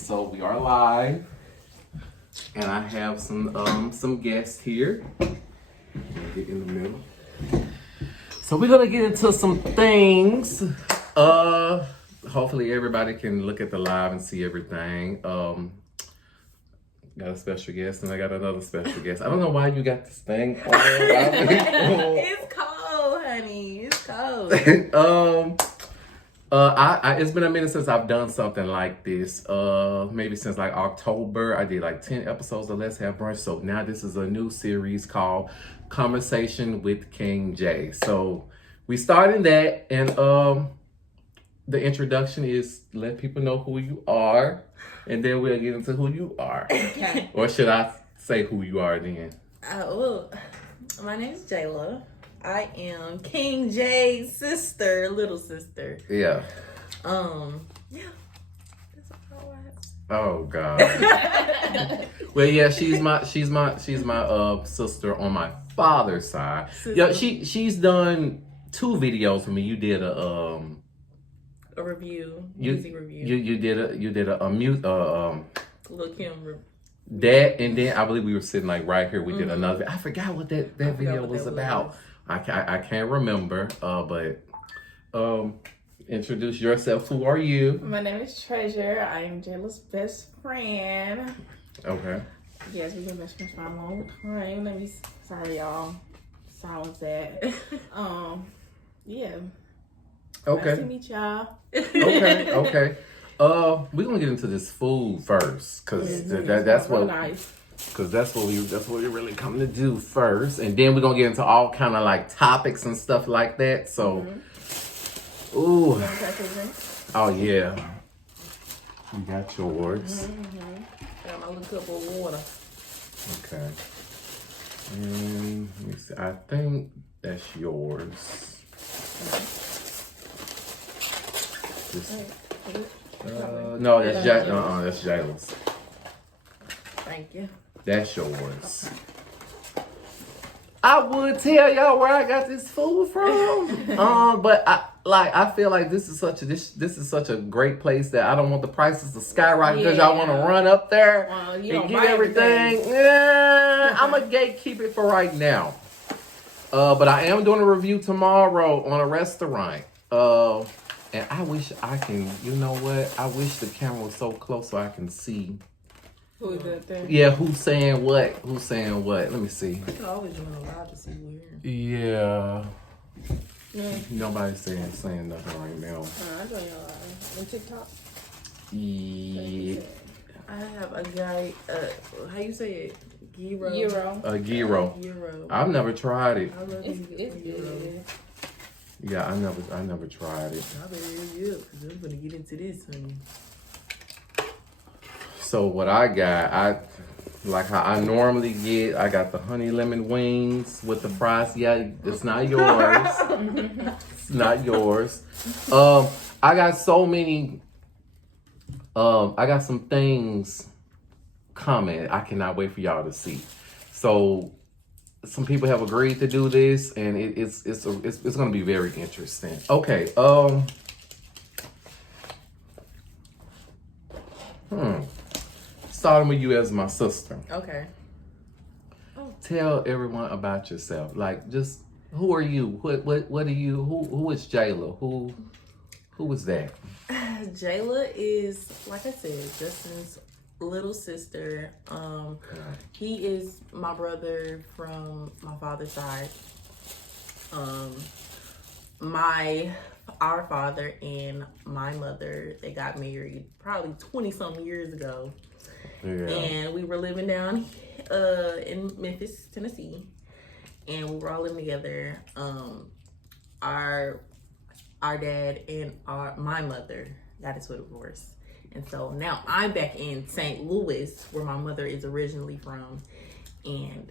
so we are live, and I have some guests here. Get in the middle. So we're gonna get into some things. Hopefully everybody can look at the live and see everything. Got a special guest, and I got another special guest. I don't know why you got this thing on. It's cold, honey. It's cold. It's been a minute since I've done something like this. Maybe since like October. I did like 10 episodes of Let's Have Brunch. So now this is a new series called Konversation with King J. So we started that, and the introduction is let people know who you are, and then we'll get into who you are. Okay. Or should I say who you are then? Well, my name is Jayla. I am King J's sister, little sister. Yeah. Yeah. That's all I have. Oh God. Well, yeah, she's my sister on my father's side. Sister. Yeah, she's done 2 videos for me. You did a review, music review. You did a Lil' Kim review. That, and then I believe we were sitting like right here. We did another. I forgot what that video was about. I can't remember. But introduce yourself. Who are you? My name is Treasure. I am Jayla's best friend. Okay. Yes, we've been best friends for a long time. Sorry y'all. Silence that. Yeah. Okay. Nice to meet y'all. Okay. We're gonna get into this food first, cause that's what nice. Cause that's what we're really coming to do first, and then we're gonna get into all kind of like topics and stuff like that. So, ooh, oh yeah, you got yours. Got my little cup of water. Okay, and let me see. I think that's yours. No, that's that's Jayla's. Thank you. That's yours. I would tell y'all where I got this food from. But I feel like this is such a great place that I don't want the prices to skyrocket because y'all want to run up there and get everything. Yeah, I'm a gatekeep it for right now. But I am doing a review tomorrow on a restaurant. And I wish I can, you know what? I wish the camera was so close so I can see. Who is that there? Yeah, who's saying what? Who's saying what? Let me see. I always want to allowed to see where. Yeah. Nobody's saying nothing right now. I know y'all on TikTok. Yeah. I have a guy, how you say it? Gyro. Gyro. Gyro. I've never tried it. I love It's gyro. good. Yeah, I never tried it. I better hurry you up because I'm going to get into this, honey. So what I got, like how I normally get, I got the honey lemon wings with the fries. Yeah, it's not yours. It's not yours. I got so many. I got some things coming. I cannot wait for y'all to see. So some people have agreed to do this, and it's going to be very interesting. Okay. Starting with you as my sister. Okay. Tell everyone about yourself. Like, just who are you? What are you? Who is Jayla? Who is that? Jayla is, like I said, Justin's little sister. He is my brother from my father's side. Our father and my mother, they got married probably 20-something years ago. Yeah. And we were living down in Memphis, Tennessee, and we were all living together. Our dad and my mother got into a divorce, and so now I'm back in St. Louis, where my mother is originally from, and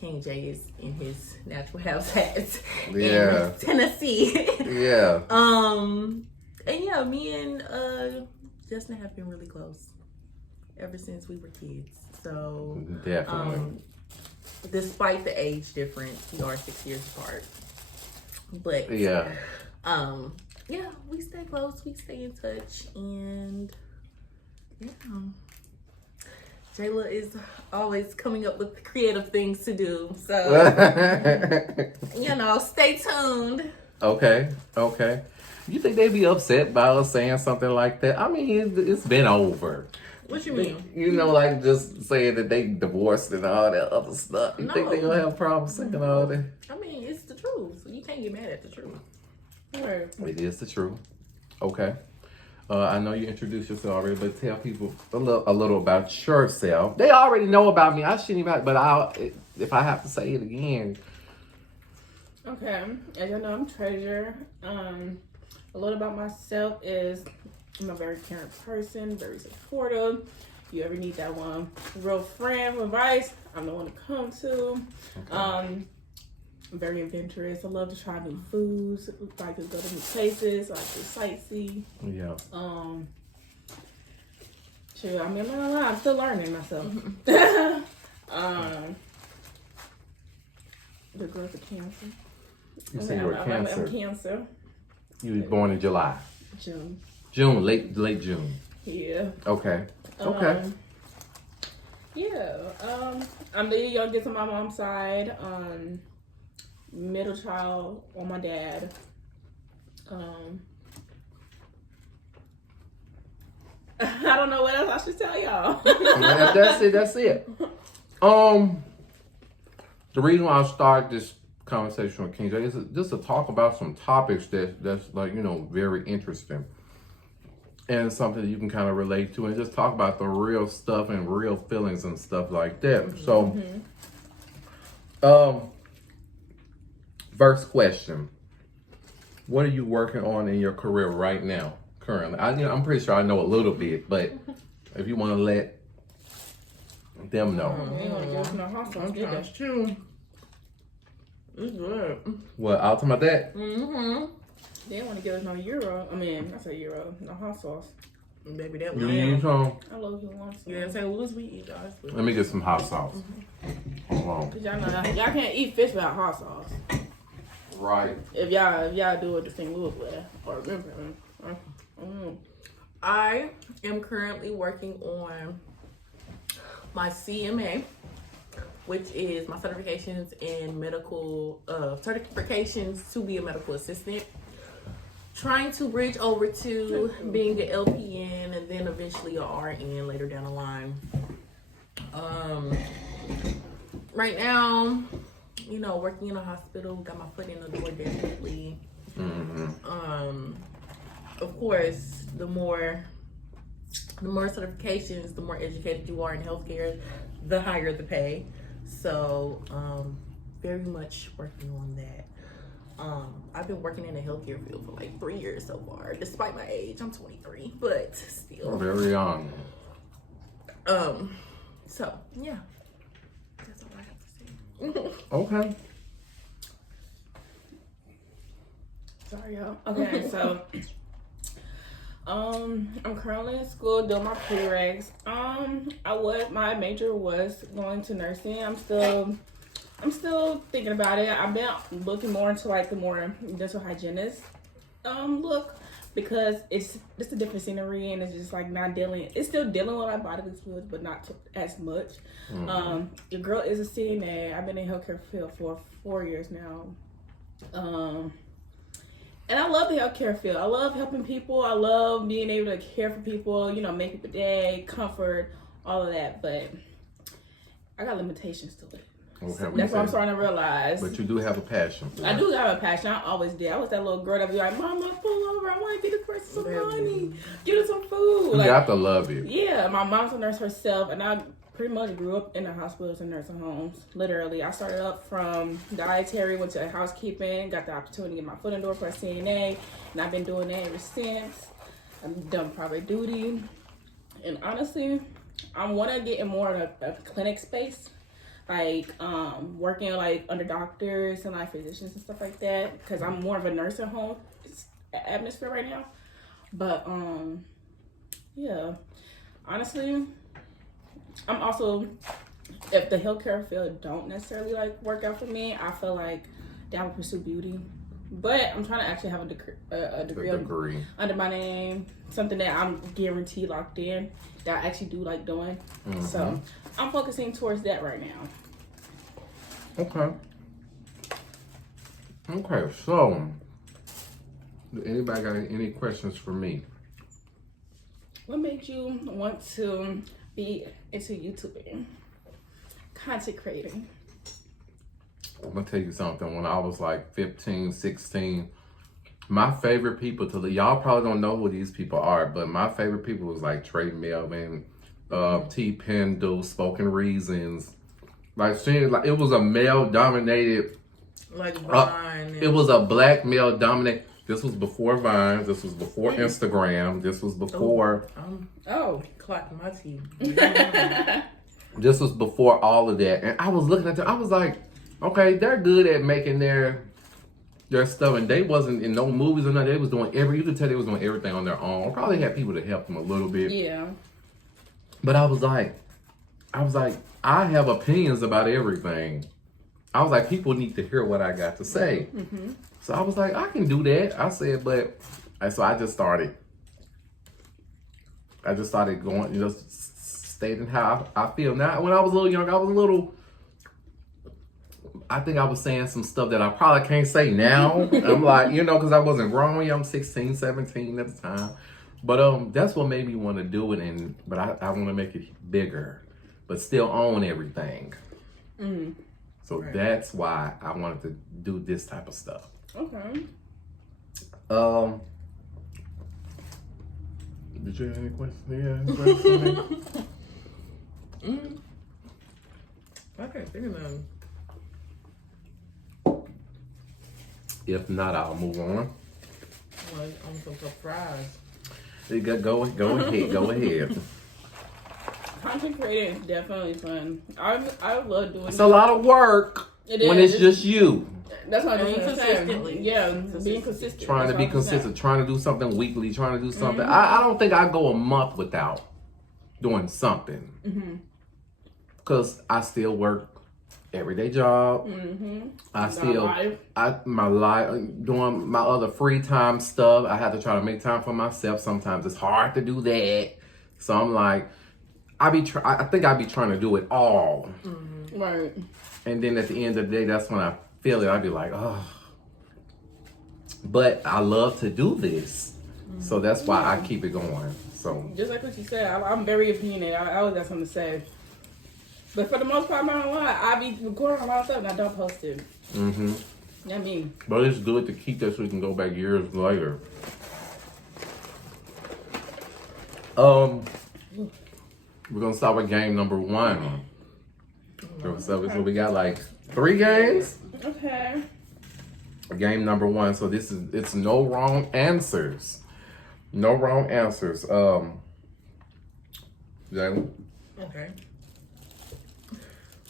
King J is in his natural habitat in Tennessee. Yeah. And yeah, me and Justin have been really close ever since we were kids. So definitely. Despite the age difference, we are 6 years apart. But yeah, we stay close, we stay in touch, and Yeah. Jayla is always coming up with creative things to do. So, stay tuned. Okay. You think they'd be upset by us saying something like that? I mean, it's been over. What you mean? Like just saying that they divorced and all that other stuff. You think they gonna have problems saying all that? I mean, it's the truth. So you can't get mad at the truth. Right. It is the truth. Okay. I know you introduced yourself already, but tell people a little about yourself. They already know about me. I shouldn't even, if I have to say it again. Okay, as you know, I'm Treasure. A little about myself is I'm a very caring person, very supportive. If you ever need that one real friend with advice, I'm the one to come to. Okay. I'm very adventurous. I love to try new foods. Like to go to new places. I like to sightsee. Yeah. Sure. I mean, I'm not gonna lie. I'm still learning myself. The girls are Cancer. You say you're a Cancer. I'm Cancer. You was born in July. June, late June. Yeah. Okay. I'm the youngest on my mom's side. Middle child on my dad. I don't know what else I should tell y'all. That's it. The reason why I started this conversation with King J is just to talk about some topics that's like, very interesting. And something that you can kind of relate to and just talk about the real stuff and real feelings and stuff like that. So, first question. What are you working on in your career right now, currently? I'm pretty sure I know a little bit, but if you want to let them know. That's true. It's good. What, I'll talk about that? Mm-hmm. They don't want to give us no euro. I mean, I say euro, no hot sauce. Baby, that You was need some? I love you want some. Yeah, in St. Louis we eat ours. Let me get some hot sauce. Hold on. Cause y'all know y'all can't eat fish without hot sauce. Right. If y'all do it the St. Louis way or remember. I am currently working on my CMA, which is my certifications in medical certifications to be a medical assistant. Trying to bridge over to being an LPN and then eventually a RN later down the line. Right now, working in a hospital, got my foot in the door definitely. Mm-hmm. Of course, the more certifications, the more educated you are in healthcare, the higher the pay. So, very much working on that. I've been working in the healthcare field for like 3 years so far, despite my age. I'm 23, but still. Very young. So yeah, that's all I have to say. Okay. Sorry, y'all. Okay, so I'm currently in school doing my prereqs. My major was going to nursing. I'm still thinking about it. I've been looking more into like the more dental hygienist look, because it's just a different scenery and it's just like it's still dealing with like bodily fluids, but not as much. Your girl is a CNA. I've been in healthcare field for 4 years now. And I love the healthcare field. I love helping people. I love being able to care for people, make people day, comfort, all of that. But I got limitations to it. Okay, That's what I'm starting to realize. But you do have a passion. I do have a passion. I always did. I was that little girl that be like, Mama, pull over. I want to get this person some money. Get her some food. You have to love it. Yeah, my mom's a nurse herself, and I pretty much grew up in the hospitals and nursing homes. Literally, I started up from dietary, went to housekeeping, got the opportunity to get my foot in the door for a CNA, and I've been doing that ever since. I've done private duty, and honestly, I want to get in more of a clinic space. Like working like under doctors and like physicians and stuff like that, because I'm more of a nursing home atmosphere right now. But yeah, honestly, I'm also, if the healthcare field don't necessarily like work out for me, I feel like that would pursue beauty. But I'm trying to actually have a degree under my name, something that I'm guaranteed locked in that I actually do like doing. Mm-hmm. So I'm focusing towards that right now. Okay. Okay, so do anybody got any questions for me? What made you want to be into YouTubing, content creating? I'm gonna tell you something. When I was like 15, 16, my favorite people y'all probably don't know who these people are, but my favorite people was like Trey Melvin, T. Pendle, Spoken Reasons. Like seeing, like it was a male dominated, like Vine. It was a black male dominated. This was before Vine. This was before Instagram. This was before. Clock my teeth. This was before all of that, and I was looking at them. I was like, okay, they're good at making their stuff, and they wasn't in no movies or nothing. They was doing you could tell they was doing everything on their own. Probably had people to help them a little bit. Yeah. But I was like, I have opinions about everything. I was like, people need to hear what I got to say. Mm-hmm. So I was like, I can do that. I said, so I just started going, stating how I feel. Now, when I was a little young, I think I was saying some stuff that I probably can't say now. I'm like, because I wasn't grown. I'm 16, 17 at the time. But that's what made me want to do it. But I want to make it bigger, but still own everything. Mm. So that's why I wanted to do this type of stuff. Okay. Did you have any questions? Any questions for me? Okay, think of them. If not, I'll move on. Well, I'm so surprised. Go ahead. Content creating is definitely fun. I love doing it. It's a lot of work when it's just you. That's what I'm Being saying. consistently. Yeah, being consistent. Trying to be consistent, trying to do something weekly, trying to do something. I don't think I go a month without doing something. Mm-hmm. Because I still work everyday job. Mm-hmm. My life, doing my other free time stuff. I have to try to make time for myself. Sometimes it's hard to do that. So I'm like, I think I be trying to do it all. Mm-hmm. Right. And then at the end of the day, that's when I feel it. I be like, oh. But I love to do this. So that's why I keep it going. So just like what you said, I'm very opinionated. I always got something to say. But for the most part, I'm not gonna lie, I be recording a lot of stuff and I don't post it. Mm-hmm. I mean, but it's good to keep that so we can go back years later. We're gonna start with game number 1. So we got like 3 games. Okay. Game number 1. So it's no wrong answers. No wrong answers. Jalen. Okay.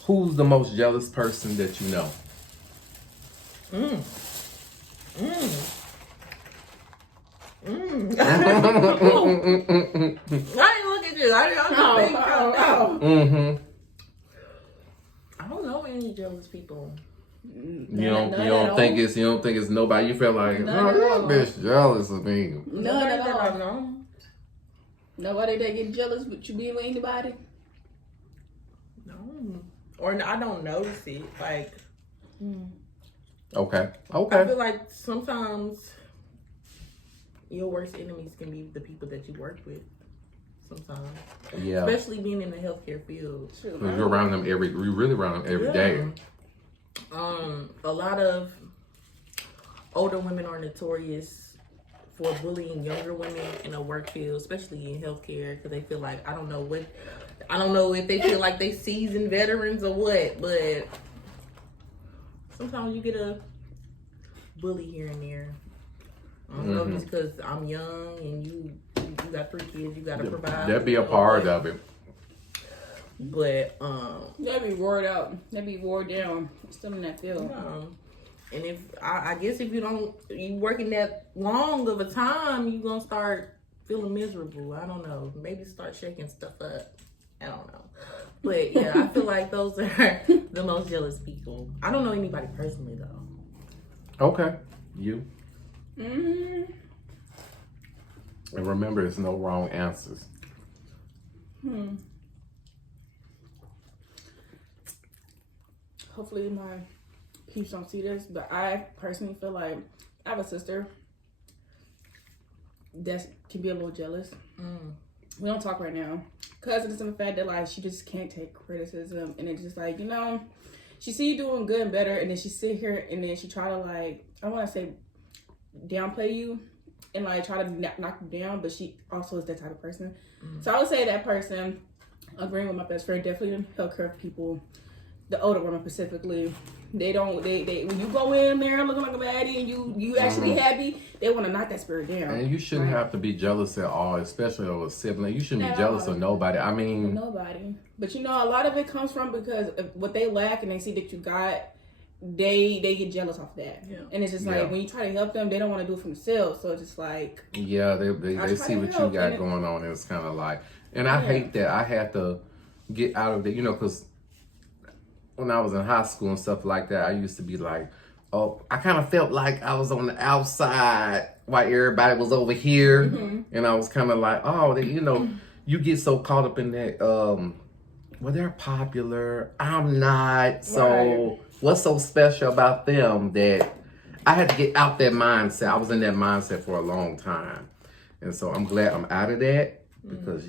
Who's the most jealous person that you know? I ain't look at you. I don't know any jealous people. You don't think it's nobody. You feel like, that bitch jealous of me. None at that I all. know. Nobody that get jealous with you being with anybody? No. Or I don't notice it. Like, Okay. I feel like sometimes your worst enemies can be the people that you work with. Sometimes. Yeah. Especially being in the healthcare field. You're around them you're really around them every day. A lot of older women are notorious for bullying younger women in the work field, especially in healthcare, because they feel like I don't know if they feel like they seasoned veterans or what, but sometimes you get a bully here and there. I don't know if it's because I'm young and you got 3 kids, you got to provide. That'd be a part of it. But they be wore out. They be wore down. Still in that field. And if I guess if you working that long of a time, you gonna start feeling miserable. I don't know. Maybe start shaking stuff up. I don't know. But yeah, I feel like those are the most jealous people. I don't know anybody personally though. Okay. You? Mm, And remember, there's no wrong answers. Hopefully my peeps don't see this, but I personally feel like I have a sister that can be a little jealous. We don't talk right now because it's the fact that like she just can't take criticism, and it's just like, you know, she see you doing good and better, and then she sit here and then she try to like, I want to say downplay you and like try to knock you down, but she also is that type of person. So I would say that person, agreeing with my best friend, definitely help care of people, the older women specifically. They when you go in there looking like a baddie and you actually happy, they want to knock that spirit down. And you shouldn't have to be jealous at all, especially of a sibling. You shouldn't be jealous of nobody. I mean, nobody. But you know, a lot of it comes from because of what they lack and they see that you got, they get jealous off that. Yeah. And it's just like when you try to help them, they don't want to do it for themselves. So it's just like, yeah, they see what you got going on, and it's kind of like, and I hate that I had to get out of it, you know, because when I was in high school and stuff like that, I used to be like, oh, I kind of felt like I was on the outside while everybody was over here. And I was kind of like, oh, you know, you get so caught up in that, well, they're popular, I'm not. So what's so special about them that I had to get out that mindset. I was in that mindset for a long time. And so I'm glad I'm out of that because,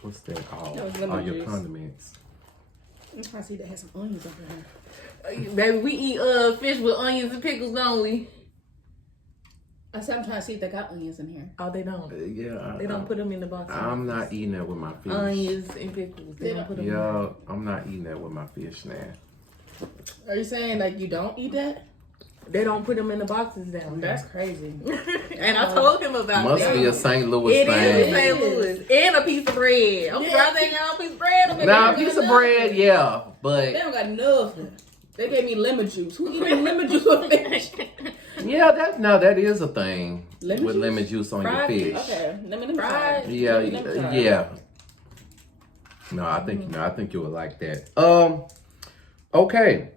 what's that called? All your condiments. I'm trying to see that has some onions up in here. Baby, we eat fish with onions and pickles, don't we? I said I'm trying to see if they got onions in here. Oh, they don't. They don't put them in the box. I'm not eating that with my fish. Onions and pickles. They don't put them in. I'm not eating that with my fish now. Are you saying like you don't eat that? They don't put them in the boxes down. That's crazy. And I told him about Must that. be a St. Louis It thing. is St. Louis. And a piece of bread. I'm surprised they ain't got a piece of bread. Now, a piece of bread, yeah, but they don't got nothing. They gave me lemon juice. Who eating lemon juice with fish? yeah, that is a thing Lemon with juice? lemon juice on Fried your fish. Okay, let me Fried? try. Yeah. No, I think you would like that. Okay.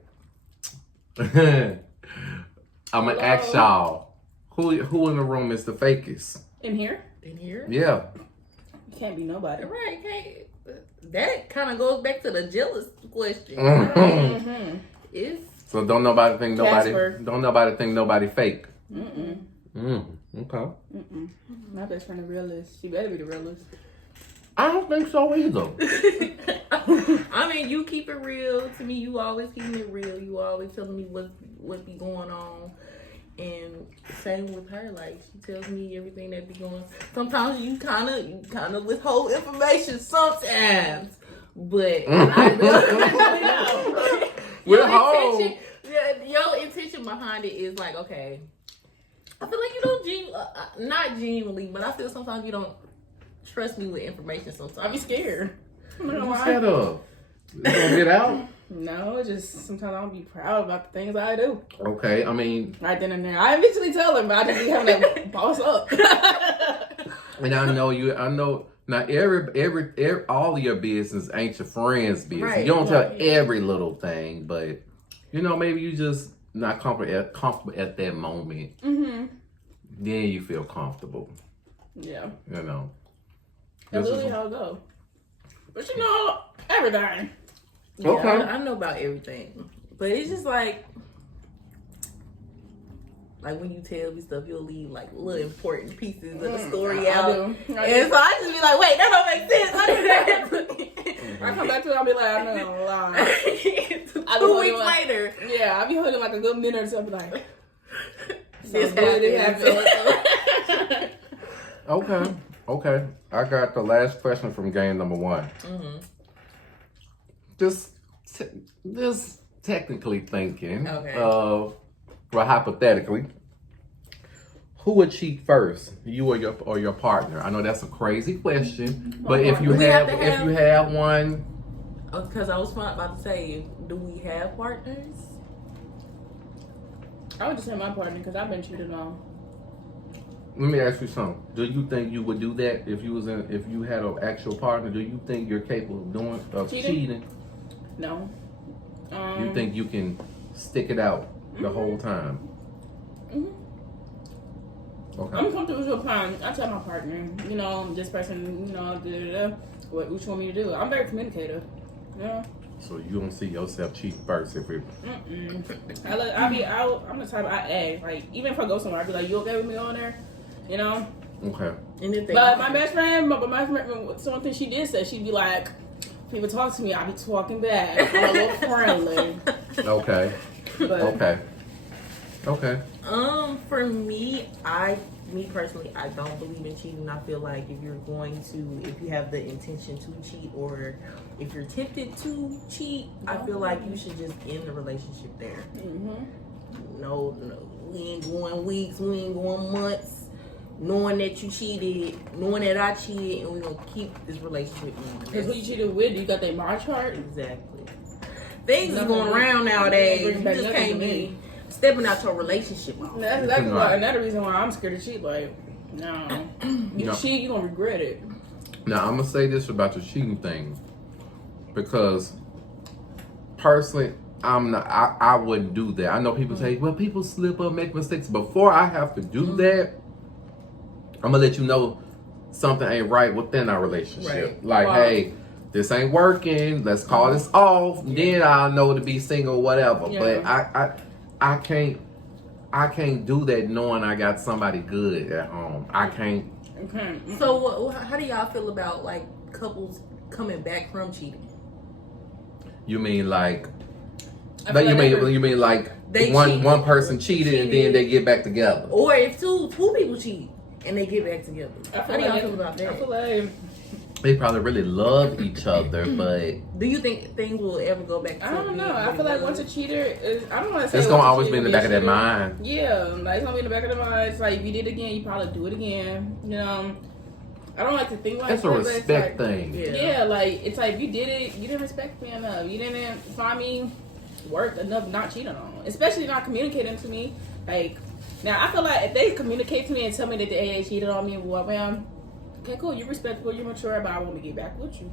I'm gonna ask y'all, who in the room is the fakest? In here? In here? Yeah. Can't be nobody. Right. That kind of goes back to the jealous question. It's So don't nobody think Casper. nobody fake. Okay. My best friend the realist. She better be the realist. I don't think so either. I mean, you keep it real. To me, you always keeping it real. You always telling me what be going on. And same with her, like she tells me everything that be going on. Sometimes you kind of withhold information sometimes, but your intention behind it is like, okay, I feel like you don't not genuinely, but I feel sometimes you don't trust me with information. Sometimes I be scared. What's that up? You gonna get out? No, it's just sometimes I don't be proud about the things I do. Okay, I mean, right then and there, I eventually tell them, but I just be having to boss up. And I know now every all of your business ain't your friend's business. Right. You don't tell every little thing, but you know, maybe you just not comfortable at that moment. Then you feel comfortable. Yeah. You know. That's literally how it go. But you know, everything. Yeah, Okay. I know about everything, but it's just like when you tell me stuff, you'll leave like little important pieces of the story out. I do. And so I just be like, wait, that don't make sense. How did that happen? I come back to it, I'll be like, I'm not gonna lie. 2 weeks later. Yeah, I'll be holding like a good minute or something like, This happened. Okay. I got the last question from game number 1. Just technically thinking. Okay. Well, hypothetically, who would cheat first, you or your partner? I know that's a crazy question, but if you have one, because I was about to say, do we have partners? I would just say my partner because I've been cheated on. let me ask you something. Do you think you would do that if you had an actual partner? Do you think you're capable of cheating? No. You think you can stick it out the whole time? Okay. I'm comfortable with your plan. I tell my partner, you know, this person, you know, what you want me to do. I'm very communicative. Yeah. So you don't see yourself cheating first if it. I'm the type I ask. Like, even if I go somewhere, I be like, you okay with me going there? You know? Okay. And if they But my best friend, something she did say, she'd be like, people talk to me, I be talking back. I'm a little friendly. Okay. But, Okay. For me personally, I don't believe in cheating. I feel like if you have the intention to cheat, or if you're tempted to cheat, I feel like you should just end the relationship there. No, we ain't going weeks, we ain't going months, knowing that you cheated, knowing that I cheated, and we're gonna keep this relationship moving. because who you cheated with, you got their bar chart? Exactly. Things is going around nowadays. You just can't be stepping out your relationship. That's exactly why. Another reason why I'm scared to cheat. Like, no, you cheat, you gonna regret it. Now I'm gonna say this about the cheating thing, because personally, I wouldn't do that. I know people say, well, people slip up, make mistakes. Before I have to do that, I'm gonna let you know something ain't right within our relationship. Right. Like, hey, this ain't working. Let's call this off. Then I'll know to be single, whatever. Yeah. But I can't do that knowing I got somebody good at home. I can't. Okay. So, how do y'all feel about like couples coming back from cheating? You mean like? I But feel you mean like They one person cheated and then they get back together? Or if two people cheat and they get back together? I How feel do y'all like feel about that? I feel like They probably really love each other, but Do you think things will ever go back to I don't know. I feel like once a cheater is, I don't want to say it's gonna once a always cheater be in the will back of their cheater. mind. Yeah, like it's gonna be in the back of their mind. It's like if you did it again, you probably do it again. You know, I don't like to think like That's a that, but it's respect like, thing. Yeah, like it's like if you did it, you didn't respect me enough. You didn't find me worth enough not cheating on, especially not communicating to me. Like now, I feel like if they communicate to me and tell me that they cheated on me, well, man, okay, cool, you're respectable, you're mature, but I want to get back with you.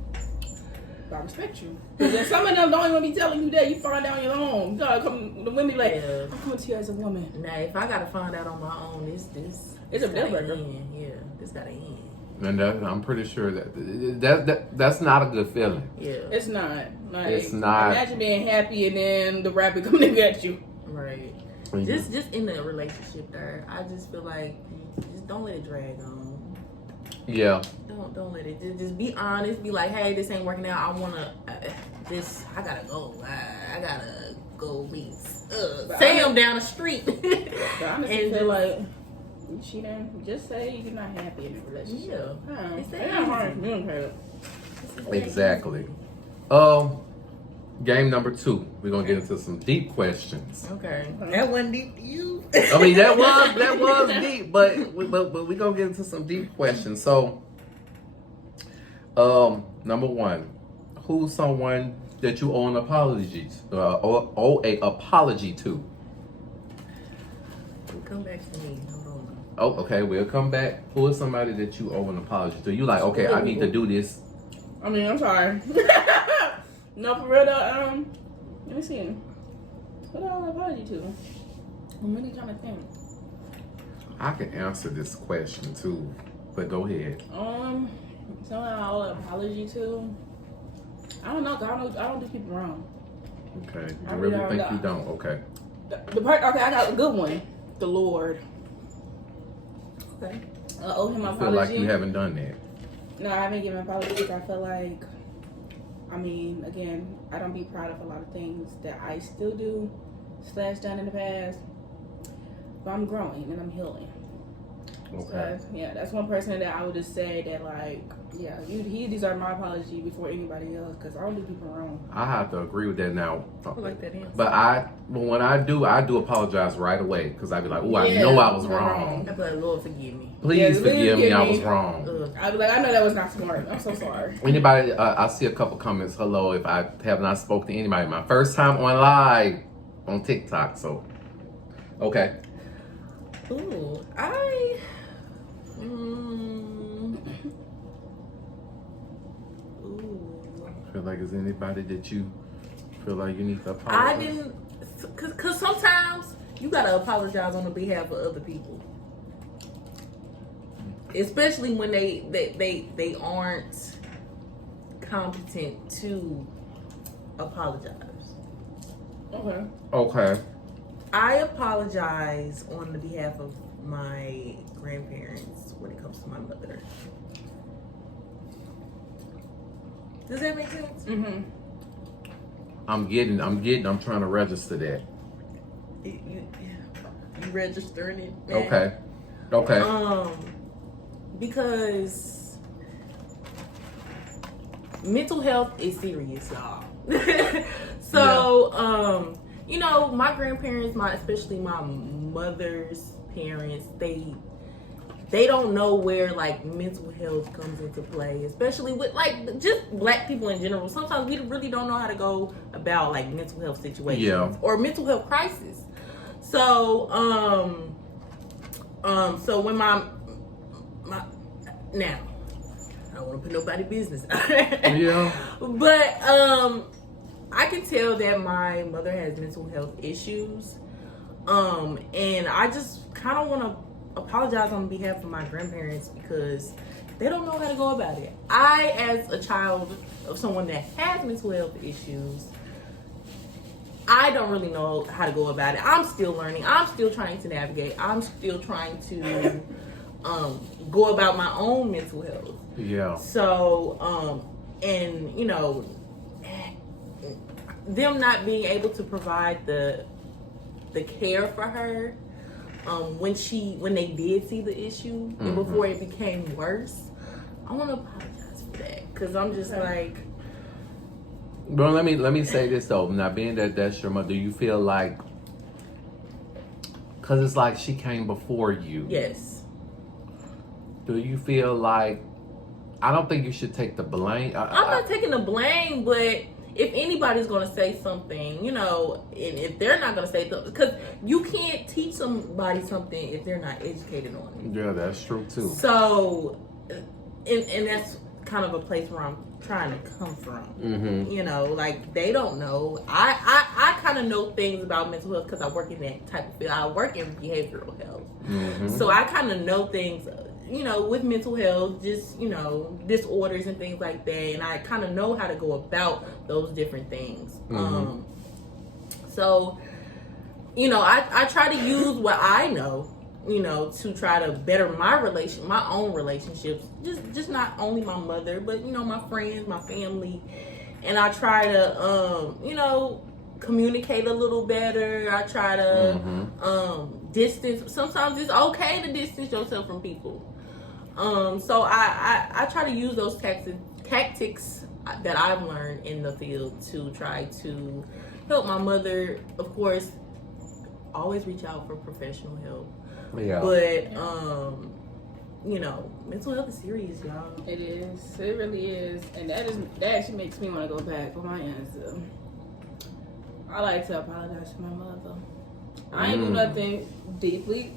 But I respect you. Because then some of them don't even be telling you that. You find out on your own. You gotta come, the women like, I'm coming to you as a woman. Now, if I gotta find out on my own, this It's a deal gotta breaker. end. Yeah, this gotta end. And I'm pretty sure that's not a good feeling. Yeah, It's not. Like, It's not. Imagine being happy and then the rapper coming to get you. right. Mhm. Just in the relationship there, I just feel like just don't let it drag on. Yeah. Don't let it. Just be honest. Be like, hey, this ain't working out. I wanna I gotta go. I gotta go meet Sam down the street. But I honestly And feel like you cheating, just say you're not happy in a relationship. Yeah. It's that It's not hard to easy. communicate. Exactly. Game number 2. We're gonna get into some deep questions. Okay. That wasn't deep to you. I mean that was deep, but we're gonna get into some deep questions. So, number 1, who's someone that you owe an apology owe a apology to? Come back to me. Hold on. Oh, okay, we'll come back. Who is somebody that you owe an apology to? You like, okay, I need to do this. I mean, I'm sorry. No, for real though. Let me see. What do I apology to? I'm really trying to think. I can answer this question too, but go ahead. Someone I owe an apology to. I don't know. 'Cause I don't do people wrong. Okay, I you really really think don't you know. don't? Okay. The part. Okay, I got a good one. The Lord. Okay. I owe him an I apology. feel like you haven't done that. No, I haven't given apologies. I feel like, I mean, again, I don't be proud of a lot of things that I still do / done in the past. But I'm growing and I'm healing. Okay. So, yeah, that's one person that I would just say that, like, yeah, he deserves my apology before anybody else because I don't do people wrong. I have to agree with that now. I like that answer. But when I do apologize right away because I be like, oh, I Yeah, know I was you're wrong. I feel like, Lord, forgive me. Please Yeah, forgive me, I me. was wrong. I'd be like, I know that was not smart. I'm so sorry. Anybody, I see a couple comments. Hello, if I have not spoken to anybody, my first time on live on TikTok. So, okay. Ooh, I feel like is anybody that you feel like you need to apologize? I've been, cause sometimes you gotta apologize on the behalf of other people, especially when they aren't competent to apologize. Okay. I apologize on the behalf of my grandparents when it comes to my mother. Does that make sense? Mm-hmm. I'm trying to register that. You registering it? Okay. Because mental health is serious, y'all. So, you know, my grandparents, especially my mother's parents, they don't know where like mental health comes into play, especially with like just black people in general. Sometimes we really don't know how to go about like mental health situations or mental health crisis. So, so when my now, I don't want to put nobody business. But I can tell that my mother has mental health issues. And I just kind of want to apologize on behalf of my grandparents because they don't know how to go about it. I, as a child of someone that has mental health issues, I don't really know how to go about it. I'm still learning. I'm still trying to navigate. I'm still trying to go about my own mental health. Yeah. So, and you know, them not being able to provide the care for her when they did see the issue and before it became worse, I want to apologize for that because I'm just like. Well, let me say this though. Now, being that that's your mother, do you feel like, because it's like she came before you? Yes. Do you feel like, I don't think you should take the blame. I'm not taking the blame, but if anybody's going to say something, you know, and if they're not going to say something, because you can't teach somebody something if they're not educated on it. Yeah, that's true too. So, and that's kind of a place where I'm trying to come from. Mm-hmm. You know, like they don't know. I kind of know things about mental health because I work in that type of field. I work in behavioral health. Mm-hmm. So I kind of know things, you know, with mental health, just, you know, disorders and things like that. And I kind of know how to go about those different things. Mm-hmm. So, you know, I try to use what I know, you know, to try to better my own relationships. Just not only my mother, but, you know, my friends, my family. And I try to, you know, communicate a little better. I try to distance. Sometimes it's okay to distance yourself from people. So I try to use those tactics that I've learned in the field to try to help my mother. Of course, always reach out for professional help. Yeah. But you know, mental health is serious, y'all. It is. It really is, and that actually makes me want to go back on my answer. I like to apologize to my mother. I ain't do nothing deeply,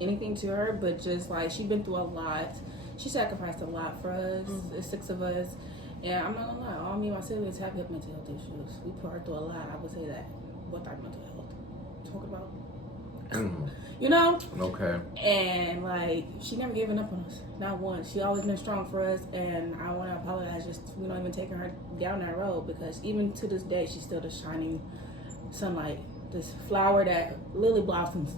anything to her, but just like she's been through a lot. She sacrificed a lot for us. There's 6 of us, and I'm not gonna lie, all me and my siblings have mental health issues. We put her through a lot. I would say that. What type of mental health? Talk about. You know? Okay. And like she never given up on us, not once. She always been strong for us, and I want to apologize. Just we don't even taking her down that road because even to this day she's still the shining sunlight, this flower that lily blossoms.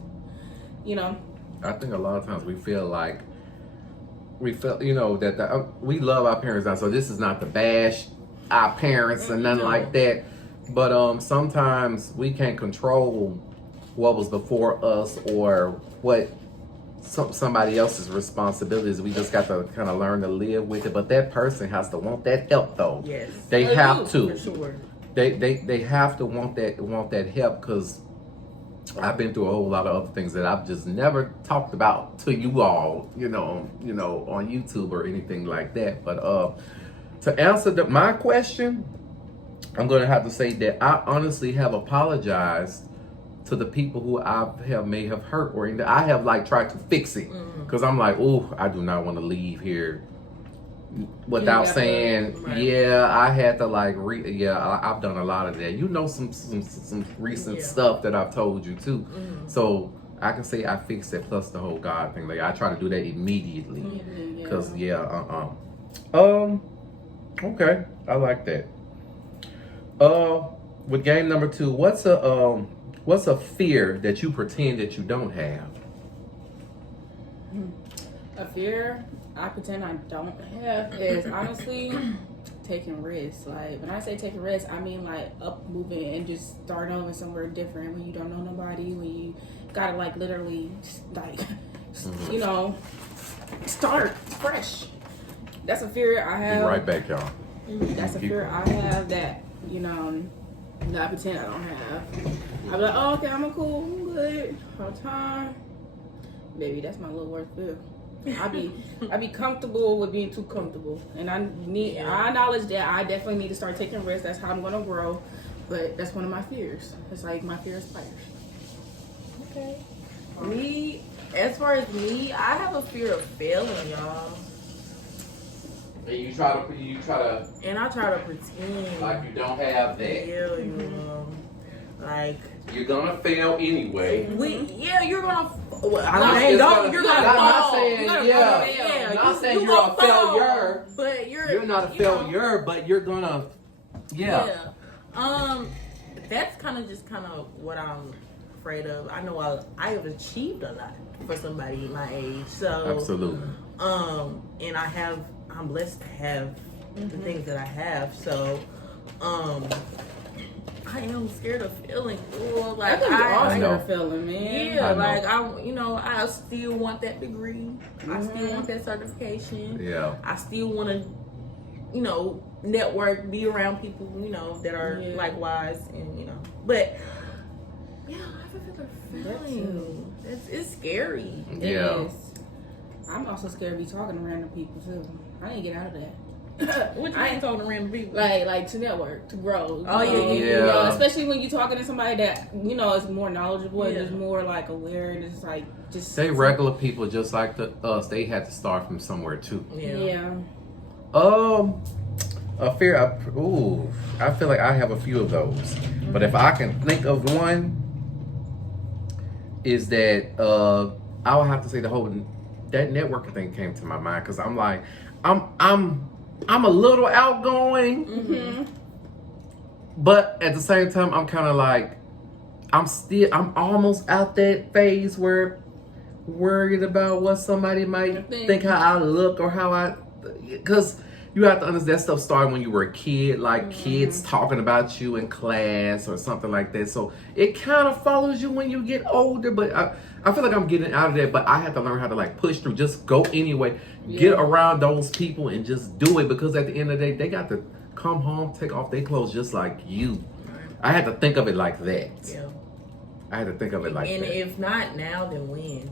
You know. I think a lot of times we feel, you know, that we love our parents now. So this is not to bash our parents and nothing like that, but sometimes we can't control what was before us or what somebody else's responsibilities. We just got to kind of learn to live with it. But that person has to want that help, though. Yes, they have to. For sure. They have to want that help, because I've been through a whole lot of other things that I've just never talked about to you all, you know, on YouTube or anything like that. But to answer my question, I'm going to have to say that I honestly have apologized to the people who may have hurt, or I have like tried to fix it, because I'm like, oh, I do not want to leave here without Yeah, saying, right. yeah, I had to like I've done a lot of that. You know, some recent Yeah. stuff that I've told you too. Mhm. So I can say I fixed it plus the whole God thing. Like I try to do that immediately. Cause okay, I like that. With game number 2, what's a fear that you pretend that you don't have? A fear I pretend I don't have is honestly taking risks. Like when I say taking risks, I mean like up moving and just starting over somewhere different when you don't know nobody, when you gotta like literally like you know start fresh. That's a fear I have. Be right back, y'all. That's a fear I have that that I pretend I don't have. I'm like, oh, okay, I'm good all the time. Baby, that's my little worst fear. I be comfortable with being too comfortable, and I acknowledge that I definitely need to start taking risks. That's how I'm gonna grow, but that's one of my fears. It's like my fear is spiders. Okay. Me, as far as me, I have a fear of failing, y'all. And you try to And I try to pretend like you don't have that. Yeah, like You're gonna fail anyway. you're gonna. Well, You're gonna not fall. saying not saying you're a failure, but you're not a failure, but you're gonna that's kind of what I'm afraid of. I know I have achieved a lot for somebody my age, so absolutely. And I'm blessed to have the things that I have, so I am scared of failing. Or like I know. feeling, man. yeah, like I still want that degree. I still want that certification. Yeah. I still want to, network, be around people, that are likewise, and But yeah, I have a fear of failing. It's scary. Yeah. It is. I'm also scared of be talking to random people too. I ain't get out of that. I ain't talking to random people. Like to network, to grow. Oh, yeah. You know, especially when you're talking to somebody that is more knowledgeable and is more like aware and it's like just. They regular people just like us. They had to start from somewhere too. Yeah. A fear. I feel like I have a few of those, but if I can think of one, is that I would have to say that networking thing came to my mind because I'm like I'm a little outgoing, but at the same time, I'm kind of like, I'm almost out that phase where worried about what somebody might think how I look or because you have to understand that stuff started when you were a kid, like kids talking about you in class or something like that. So it kind of follows you when you get older, but I feel like I'm getting out of that, but I have to learn how to like push through, just go anyway, get around those people and just do it because at the end of the day, they got to come home, take off their clothes just like you. I had to think of it like that. Yeah. I had to think of it like that. And if not now, then when?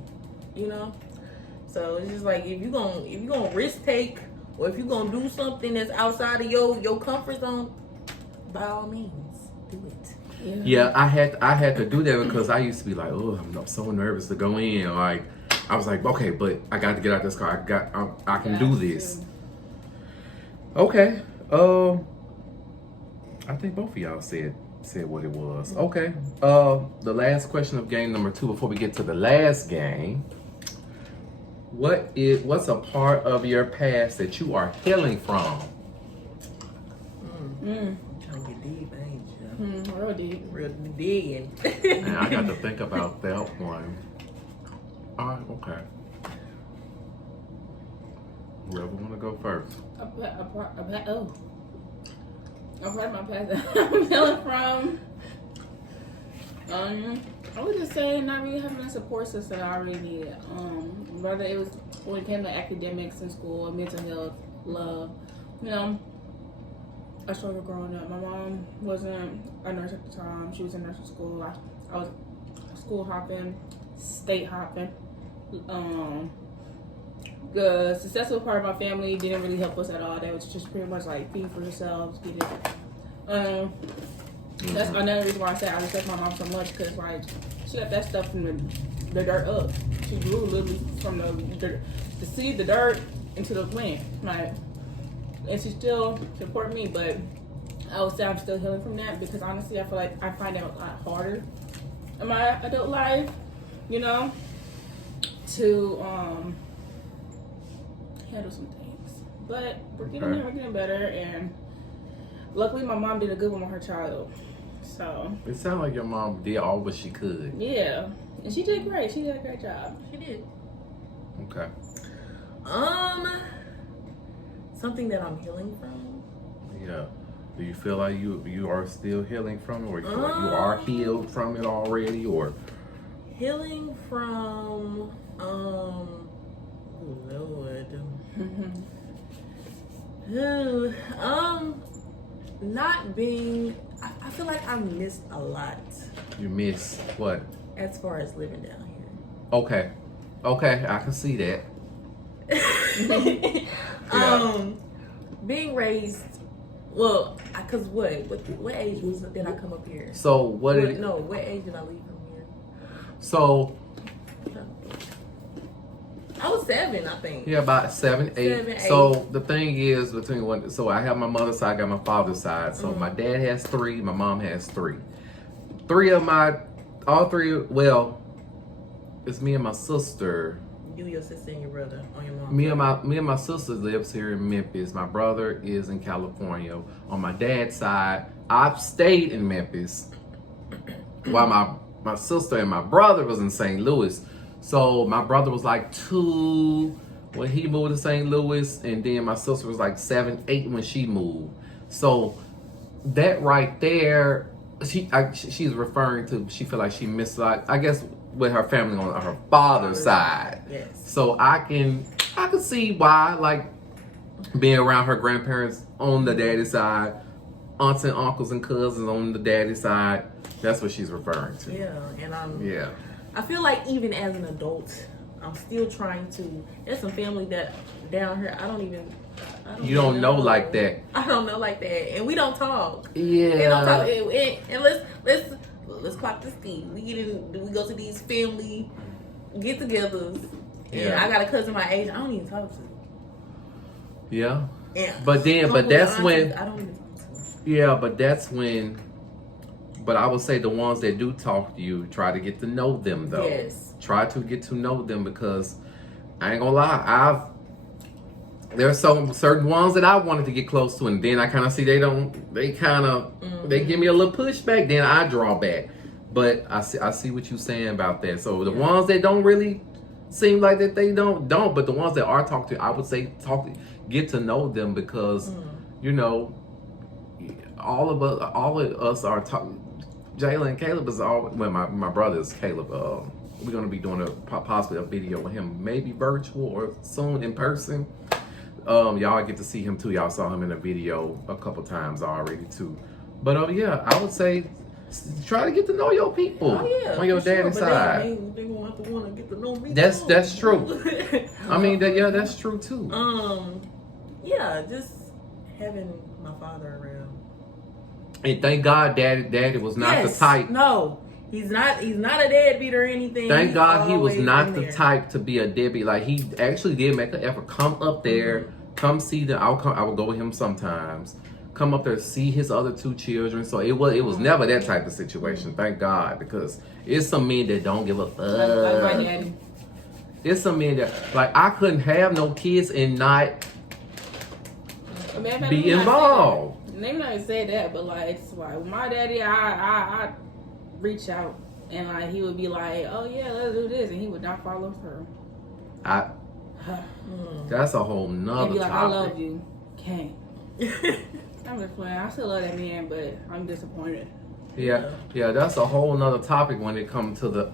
So it's just like if you're gonna risk take or if you're gonna do something that's outside of your comfort zone, by all means, do it. Yeah, I had to do that because I used to be like, oh, I'm so nervous to go in. Like, I was like, okay, but I got to get out this car. I can do this. Okay. I think both of y'all said what it was. Okay. The last question of game number 2 before we get to the last game. What's a part of your past that you are healing from? Trying to get deep, ain't you? Real deep. Real digging. And I got to think about that one. All right, okay. Whoever want to go first. A part of my past that I'm healing from. I would just say not really having a support system I really needed. Whether it was when it came to academics in school, mental health, love. I struggled growing up. My mom wasn't a nurse at the time. She was in nursing school. I was school hopping, state hopping. The successful part of my family didn't really help us at all. They was just pretty much like feed for yourselves, get it. That's another reason why I say I respect my mom so much because like she got that stuff from the dirt up. She grew literally from the seed, the dirt into the plant. Like and she still support me, but I would say I'm still healing from that because honestly, I feel like I find it a lot harder in my adult life, you know, to handle some things. But we're getting there, we're getting better, and luckily my mom did a good one with her child. So it sounds like your mom did all what she could. yeah, and she did great. She did a great job. She did. Okay. Something that I'm healing from. Yeah. Do you feel like you are still healing from it, or you feel like you are healed from it already, or healing from Lord. Not being. I feel like I missed a lot. you miss what? As far as living down here. Okay, I can see that. Being raised. Well, cause what age did I come up here? So what age did I leave from here? So I was 7, I think. yeah, about 7, 8. 7, 8. So the thing is so I have my mother's side, I got my father's side. So my dad has 3, my mom has 3. Well, it's me and my sister. You, your sister, and your brother on your mom. Me and my sister lives here in Memphis. My brother is in California. On my dad's side, I've stayed in Memphis while my sister and my brother was in St. Louis. So my brother was like 2 when he moved to St. Louis, and then my sister was like 7, 8 when she moved. So that right there, she's referring to. She feel like she missed, like, I guess, with her family on her father's side. Yes. So I can see why, like, being around her grandparents on the daddy's side, aunts and uncles and cousins on the daddy's side. That's what she's referring to. Yeah, and Yeah. I feel like even as an adult, I'm still trying to. There's some family that down here I don't even. You don't know like that. I don't know like that, and we don't talk. Yeah. We don't talk, and let's clock this thing. We go to these family get-togethers, and Yeah. I got a cousin my age I don't even talk to. Yeah. Yeah. But that's when. I don't even talk to. Yeah, but that's when. But I would say the ones that do talk to you, try to get to know them though. Yes. Try to get to know them, because I ain't gonna lie, there's some certain ones that I wanted to get close to, and then I kind of see they give me a little pushback, then I draw back. But I see what you're saying about that. So the ones that don't really seem like that they don't, but the ones that are talking to, I would say get to know them, because you know, all of us are talking. Jayla and Caleb is all. Well, my brother is Caleb. We're gonna be doing possibly a video with him, maybe virtual or soon in person. Y'all get to see him too. Y'all saw him in a video a couple times already too. But yeah, I would say try to get to know your people on your daddy's side. They gonna have to want to get to know me. That's true. I mean that's true too. Yeah, just having my father around. And thank God, Daddy was not the type. No, he's not a deadbeat or anything. Thank God he was not the type to be a deadbeat. Like, he actually did make an effort. Come up there, come see them. I would go with him sometimes. Come up there, see his other 2 children. So it was never that type of situation. Thank God, because it's some men that don't give a fuck. Like my daddy. It's some men that, like, I couldn't have no kids and not be involved. Maybe not even say that, but like, it's like my daddy, I reach out and like he would be like, "Oh yeah, let's do this," and he would not follow through. That's a whole nother He'd be like, topic. "I love you, can't." I'm just playing. I still love that man, but I'm disappointed. Yeah, that's a whole nother topic when it comes to the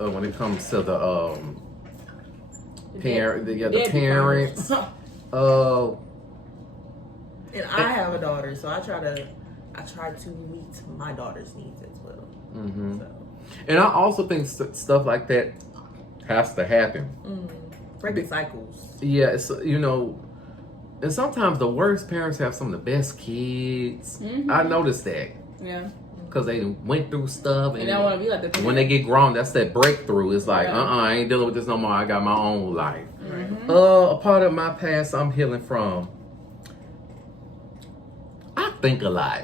parents. And I have a daughter, so I try to meet my daughter's needs as well. Mm-hmm. So. And I also think stuff like that has to happen. Breaking cycles. Yeah, it's, you know, and sometimes the worst parents have some of the best kids. I noticed that. Yeah. Because they went through stuff, and I want to be like that. When they get grown, that's that breakthrough. It's like, I ain't dealing with this no more. I got my own life. Mm-hmm. A part of my past I'm healing from. overthink a lot.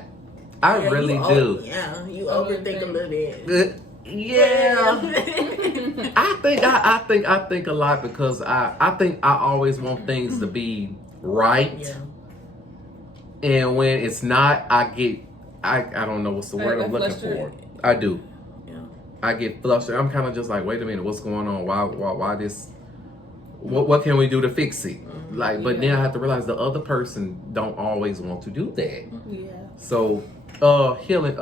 I Yeah, really you do. Yeah, you overthink a little bit. Yeah. I think a lot because I think I always want things to be right. Yeah. And when it's not, I don't know what's the word I'm looking for. I do. Yeah. I get flustered. I'm kind of just like, wait a minute, what's going on? Why this? What can we do to fix it? Like, but then I have to realize the other person don't always want to do that. Yeah. So, healing.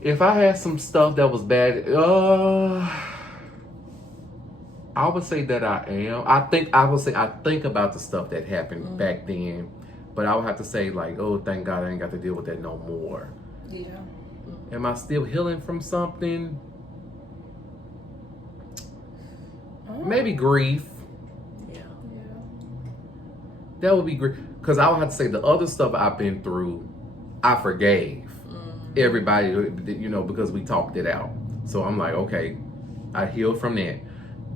If I had some stuff that was bad, I would say that I am. I would say I think about the stuff that happened back then, but I would have to say like, oh, thank God I ain't got to deal with that no more. Yeah. Am I still healing from something? Maybe grief. Yeah. That would be great. Because I would have to say the other stuff I've been through, I forgave everybody, you know, because we talked it out. So I'm like, okay, I healed from that.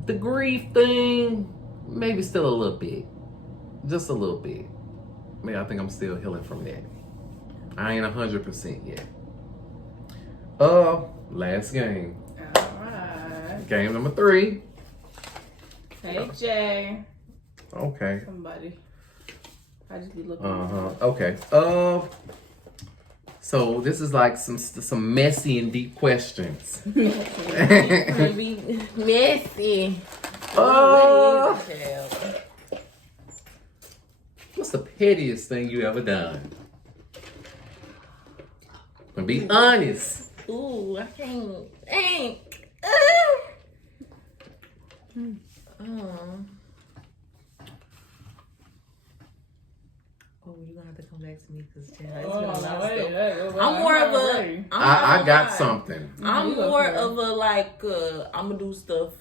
The grief thing, maybe still a little bit. Just a little bit. I mean, I think I'm still healing from that. I ain't 100% yet. Last game. Alright. Game number 3. Hey, Jay. Okay. Somebody. I just be looking. Okay. So this is like some messy and deep questions. Gonna be messy. What's the pettiest thing you ever done? And be honest. Ooh, I can't think. Oh, you're gonna have to come back to me because it's been a lot of stuff. I'm more of a. I got something. I'm more of a like. I'm gonna do stuff.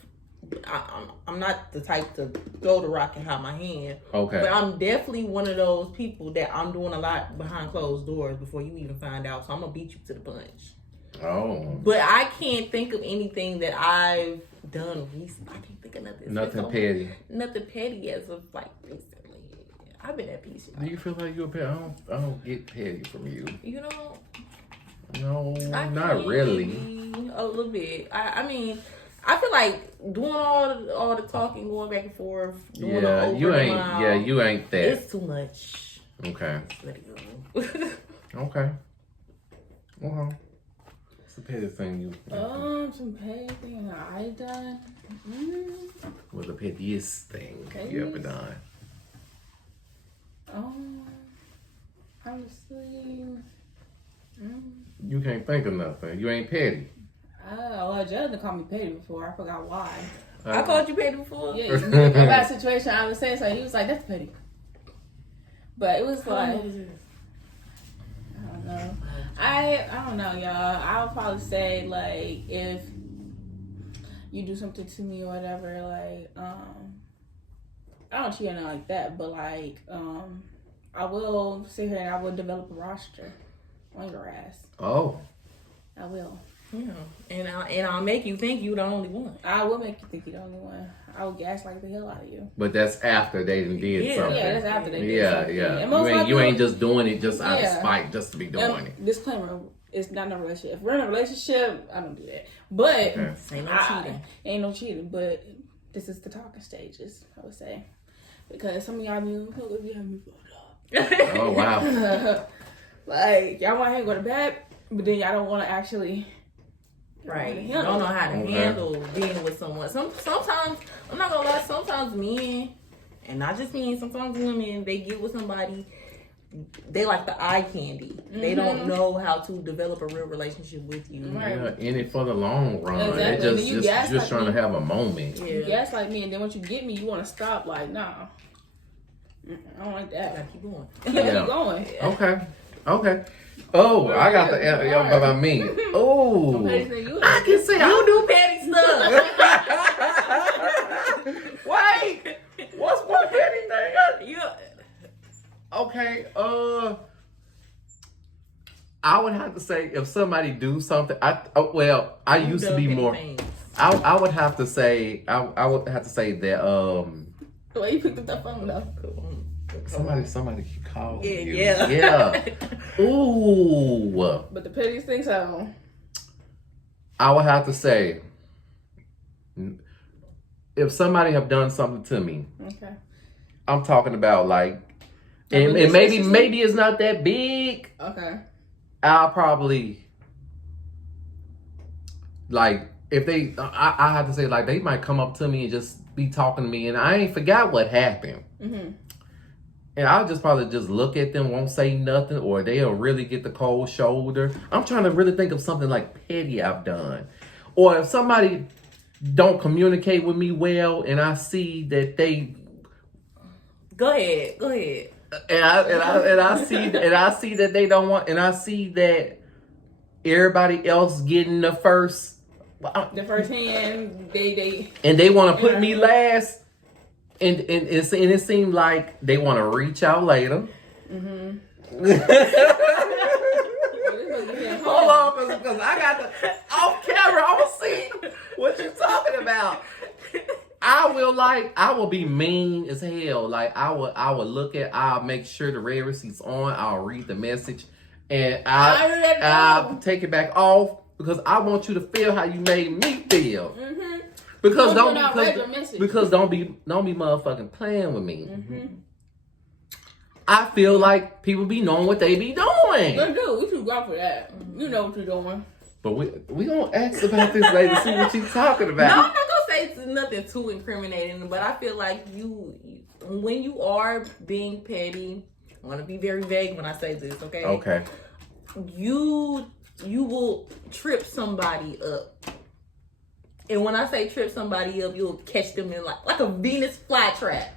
I'm not the type to throw the rock and hide my hand. Okay. But I'm definitely one of those people that I'm doing a lot behind closed doors before you even find out. So I'm gonna beat you to the punch. Oh. But I can't think of anything that I've done recently. I can't think of nothing. Nothing petty. Nothing petty as of like recently. I've been at peace. Do you feel like you're petty? I don't get petty from you. You know? No, not really. A little bit. I mean, I feel like doing all the talking, going back and forth, doing the over you ain't that. It's too much. Okay. Just let it go. Okay. Well, what's the pettiest thing you? Some petty thing I done. What's the pettiest thing you ever done? Honestly. You can't think of nothing. You ain't petty. Well, Jonathan called me petty before. I forgot why. I called you petty before? Yeah, in that situation, I was saying so. He was like, that's petty. But it was like, I don't know. I don't know, y'all. I would probably say, like, if you do something to me or whatever, like, I don't cheat on it like that, but, like, I will sit here and I will develop a roster on your ass. Oh. I will. Yeah, and I'll make you think you the only one. I will make you think you're the only one. I will gaslight the hell out of you. But that's after they done did something. Yeah, that's after they did something. Yeah. You ain't just doing it just out of spite, just to be doing it. Disclaimer: it's not a relationship. If we're in a relationship, I don't do that. But ain't no cheating. Ain't no cheating. But this is the talking stages, I would say, because some of y'all be having me blown up. Oh wow! Like y'all want to go to bed, but then y'all don't want to actually. Right. You don't know how to handle being with someone. Sometimes, I'm not gonna lie, sometimes men, and not just men, sometimes women, they get with somebody, they like the eye candy. They don't know how to develop a real relationship with you. Yeah, in it for the long run. Exactly. They just trying to have a moment. Yeah. You gaslight me, and then once you get me, you want to stop. Like, nah. I don't like that. Gotta keep going. Keep going. Okay. Oh, I got the about me. Oh, I can say I do petty stuff. Wait, what's one petty thing? Okay. I would have to say if somebody do something. I used to be more. I would have to say. I would have to say that. The way you picked up that phone though. Somebody keep calling you. Yeah. Yeah. Ooh. But the pettiest thing, so I would have to say, if somebody have done something to me, okay. I'm talking about like, and maybe it's not that big. Okay. I'll probably like if they. I have to say like they might come up to me and just be talking to me, and I ain't forgot what happened. Mm-hmm. And I'll just probably just look at them, won't say nothing, or they'll really get the cold shoulder. I'm trying to really think of something like petty I've done, or if somebody don't communicate with me well, and I see that they. Go ahead. And I see that they don't want, and I see that everybody else getting the first hand, they and they want to put me last, and it seemed like they want to reach out later. Mm-hmm. Hold on, because I got the off camera. I'm gonna see what you're talking about. I will be mean as hell. Like I'll make sure the red receipt's on. I'll read the message, and I'll take it back off because I want you to feel how you made me feel. Mm-hmm. Because don't be motherfucking playing with me. Mm-hmm. I feel like people be knowing what they be doing. They do. We too grown for that. You know what you're doing. But we gonna ask about this later. See what she's talking about. No, I'm not gonna say it's nothing too incriminating, but I feel like you when you are being petty, I'm gonna be very vague when I say this, okay? Okay. You will trip somebody up. And when I say trip somebody up, you'll catch them in like a Venus flytrap.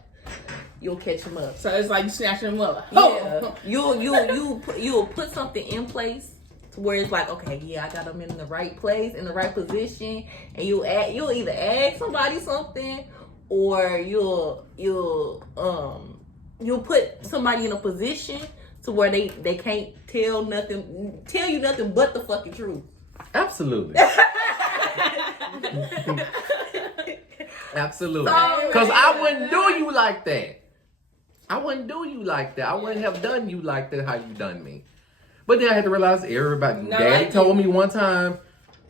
You'll catch them up. So it's like you snatch them up. Yeah. You'll put something in place to where it's like, okay, yeah, I got them in the right place, in the right position, and you'll either ask somebody something, or you'll put somebody in a position to where they can't tell you nothing but the fucking truth. Absolutely. Absolutely. Because I wouldn't do you like that. I wouldn't have done you like that how you done me. But then I had to realize Daddy told me one time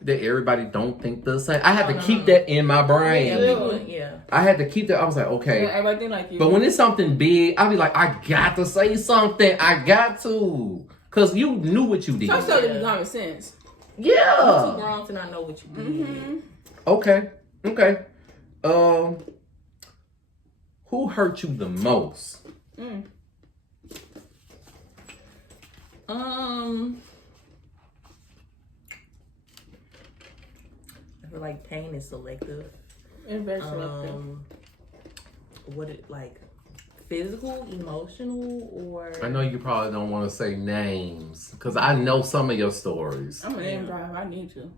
that everybody don't think the same. I had to keep that in my brain. Yeah. I had to keep that. I was like, okay. Yeah, everybody like you. But when it's something big, I'll be like, I got to say something. I got to. Because you knew what you did. Some stuff that common sense. Yeah. You're too grown to not know what you did. Mm-hmm. Okay. Who hurt you the most? I feel like pain is selective. It's very selective. Physical, emotional, or I know you probably don't want to say names because I know some of your stories. I'm a name drive. I need to.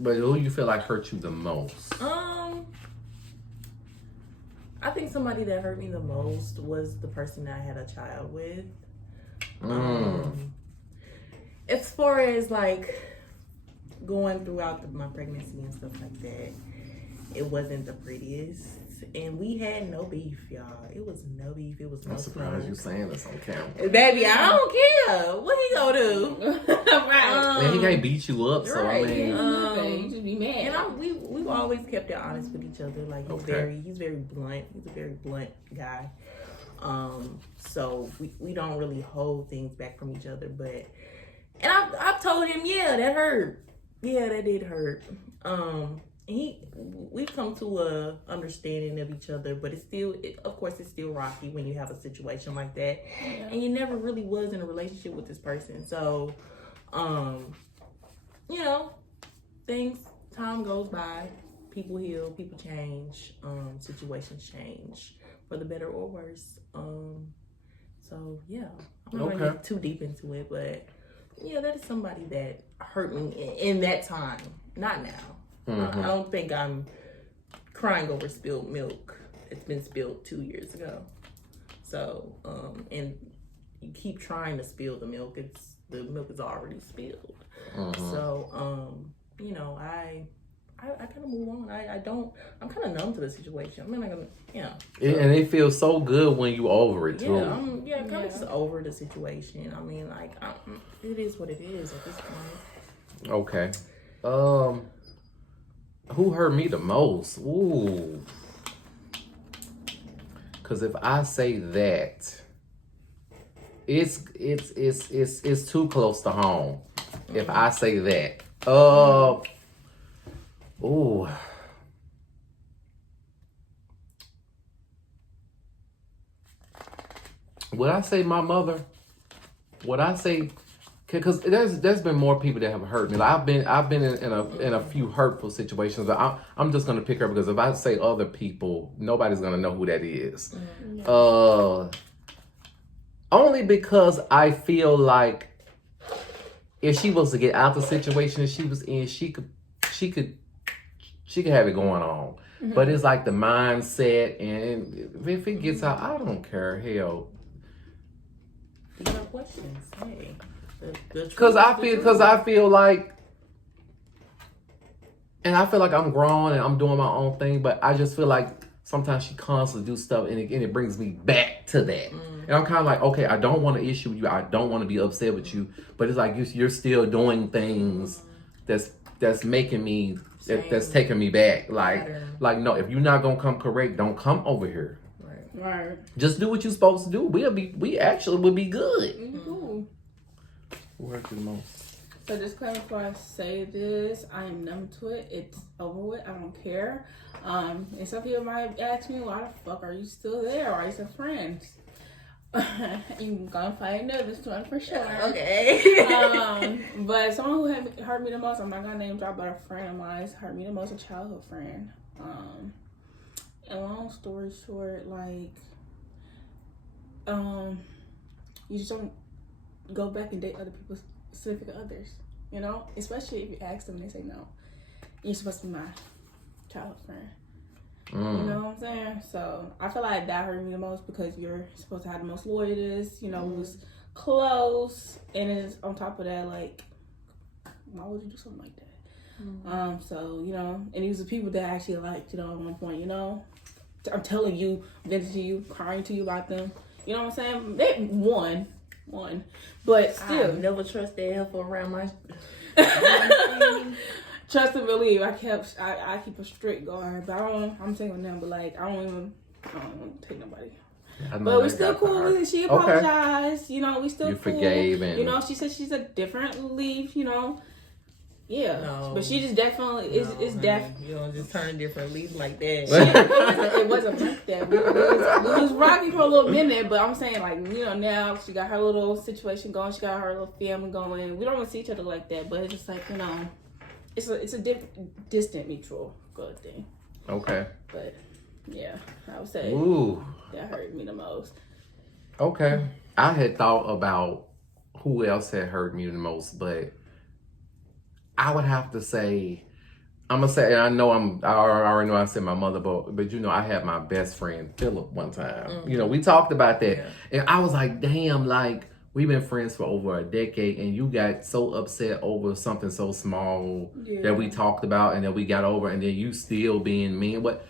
But who you feel like hurt you the most? I think somebody that hurt me the most was the person that I had a child with. As far as like going throughout my pregnancy and stuff like that, it wasn't the prettiest. And we had no beef, y'all. It was no beef. It was no. I'm surprised you saying this on camera. Baby, I don't care. What he gonna do? Right. Man, he can't beat you up, so right. I mean, You just be mad. And we've always kept it honest with each other. Like he's very blunt. He's a very blunt guy. So we don't really hold things back from each other. But I've told him, yeah, that hurt. Yeah, that did hurt. We've come to a understanding of each other, but it's still rocky when you have a situation like that, and you never really was in a relationship with this person. So, time goes by, people heal, people change, situations change for the better or worse. So yeah, I'm not gonna get too deep into it, but yeah, that is somebody that hurt me in that time. Not now. I don't think I'm crying over spilled milk. It's been spilled 2 years ago. So, and you keep trying to spill the milk. The milk is already spilled. So, I I kind of move on. I'm kind of numb to the situation. I'm not gonna, And it feels so good when you over it too. I'm kind of just over the situation. I mean, like, it is what it is at this point. Okay. Who hurt me the most? Ooh. Cause if I say that, it's too close to home. If I say that, ooh. Would I say my mother? Would I say? Because there's been more people that have hurt me. Like I've been in a few hurtful situations. But I'm just gonna pick her because if I say other people, nobody's gonna know who that is. Only because I feel like if she was to get out the situation she was in, she could have it going on. But it's like the mindset, and if it gets out, I don't care. Hell. You got questions? Hey, because I feel like, and I feel like I'm grown and I'm doing my own thing, but I just feel like sometimes she constantly do stuff and it brings me back to that. And I'm kind of like, okay, I don't want to issue with you. I don't want to be upset with you, but it's like you're still doing things that's making me that's taking me back. Like no, if you're not gonna come correct, don't come over here. Right. Just do what you're supposed to do. We actually would be good. Cool. Who hurt you the most? So just before I say this, I am numb to it. It's over with. I don't care. And some people might ask me, why the fuck are you still there? Or are you still friends? You gonna find out this one for sure. Okay. But someone who hurt me the most, I'm not gonna name drop, but a friend of mine hurt me the most, a childhood friend. And long story short, like, you just don't go back and date other people's significant others, you know? Especially if you ask them and they say no. You're supposed to be my childhood friend. You know what I'm saying? So I feel like that hurt me the most because you're supposed to have the most loyalties, you know, who's close, and it's on top of that, like, why would you do something like that? So, you know, and these are people that I actually liked, you know, at one point, you know. I'm telling you, venting to you, crying to you about them. You know what I'm saying? They one. But still. I never trust that help around my Trust and believe. I keep a strict guard, but I'm single now, but like I don't want to take nobody. But we still cool. She apologized. Okay. You know, we still you cool. Forgave and you know, she said she's a different leaf, you know. Yeah. No. But she just definitely it's definitely you don't just turn different leaves like that. It wasn't like that. We was rocking for a little minute, but I'm saying, like, you know, now she got her little situation going, she got her little family going. We don't want to see each other like that, but it's just like, you know, it's a distant mutual good thing. Okay. But yeah, I would say that hurt me the most. Okay. I had thought about who else had hurt me the most, but I would have to say, I'm gonna say, and I already know I said my mother, but you know, I had my best friend Philip one time. You know, we talked about that, and I was like, damn, like we've been friends for over a decade, and you got so upset over something so small that we talked about and that we got over, and then you still being mean. But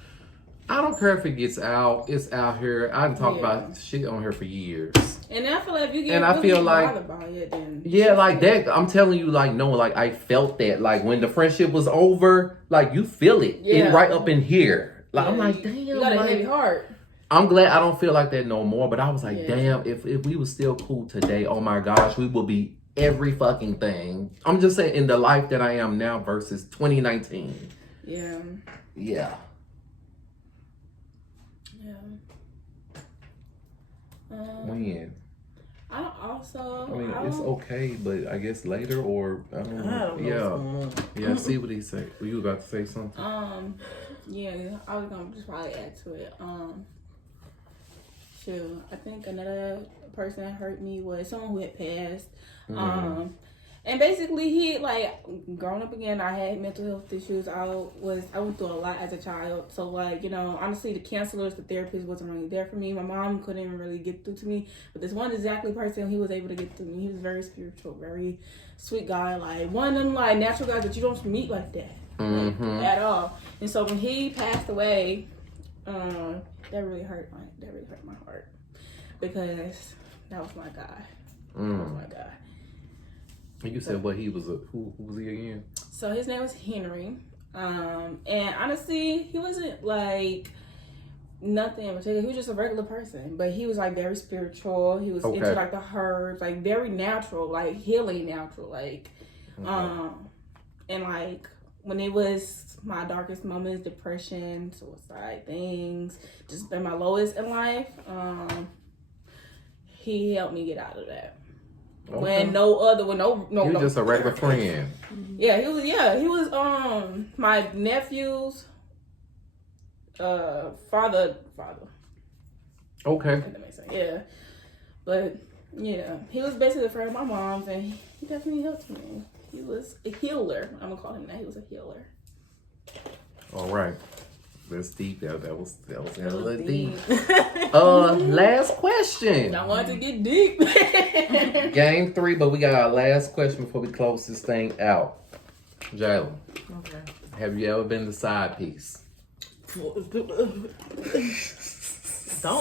I don't care if it gets out; it's out here. I done talked about shit on here for years. And I feel like if you get and I feel like bothered by it, then like that. I'm telling you, like, no, like I felt that, like when the friendship was over, like you feel it, right up in here. Like I'm like, damn, you got a heavy heart. I'm glad I don't feel like that no more. But I was like, damn, if we were still cool today, oh my gosh, we would be every fucking thing. I'm just saying, in the life that I am now versus 2019. Yeah. Yeah. Yeah. When? It's okay, but I guess later or I don't know. Yeah. See what he say. Were you about to say something? Yeah, I was gonna just probably add to it. Shoot, I think another person that hurt me was someone who had passed. And basically, he, like, growing up again, I had mental health issues. I went through a lot as a child. So, like, you know, honestly, the counselors, the therapists wasn't really there for me. My mom couldn't even really get through to me. But this one exactly person, he was able to get through to me. He was very spiritual, very sweet guy. Like, one of them, like, natural guys that you don't meet like that. at all. And so when he passed away, that really hurt my heart because that was my guy. That was my guy. You said what he was who was he again? So his name was Henry. And honestly, he wasn't like nothing in particular. He was just a regular person, but he was like very spiritual. He was into like the herbs, like very natural, like healing natural, like and like when it was my darkest moments, depression, suicide things, just been my lowest in life, he helped me get out of that. When no, he was just a regular friend. Yeah, he was my nephew's father. Okay. That makes sense. Yeah. But yeah, he was basically a friend of my mom's and he definitely helped me. He was a healer. I'm gonna call him that. He was a healer. All right. That's deep. That was a little deep. Last question. I wanted to get deep. Game 3, but we got our last question before we close this thing out. Jayla. Okay. Have you ever been the side piece? Don't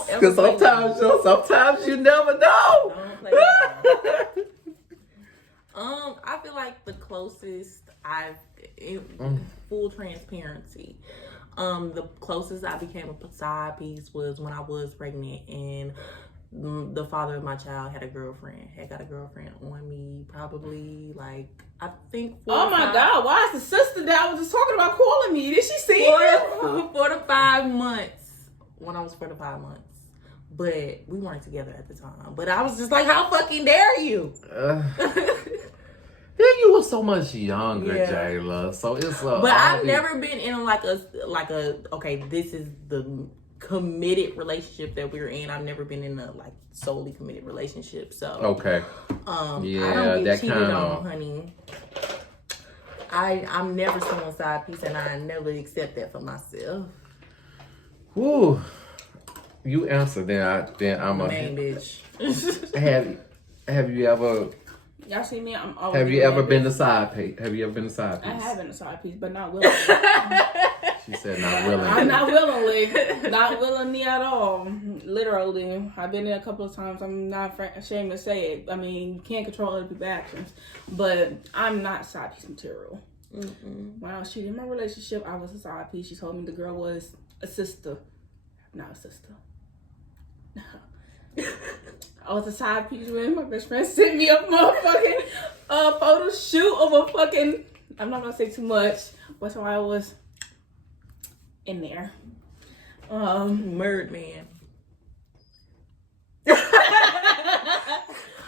ever. Because sometimes you never know. Don't play that. I feel like the closest full transparency. The closest I became a side piece was when I was pregnant and the father of my child had got a girlfriend on me probably like I think oh my God, why is the sister that I was just talking about calling me? Did she see it? 4 to 5 months when I was 4 to 5 months. But we weren't together at the time. But I was just like, how fucking dare you? Then you were so much younger, Jayla. So it's but I've never been in like a okay, this is the committed relationship that we're in. I've never been in a like solely committed relationship. So okay. I don't get cheated on, honey. I'm never someone's side piece and I never accept that for myself. Whew. You answer, then I'm a main bitch. Have you ever? Y'all see me? I'm always. Have you ever been the side piece? Have you ever been the side piece? I have been a side piece, but not willingly. She said not willingly. I'm not willingly, not willingly at all. Literally, I've been there a couple of times. I'm not ashamed to say it. I mean, you can't control other people's actions, but I'm not side piece material. When I was cheating in my relationship, I was a side piece. She told me the girl was a sister, not a sister. No. I was a side piece when my best friend sent me a motherfucking photo shoot of a fucking, I'm not gonna say too much, but so I was in there. Murdered man.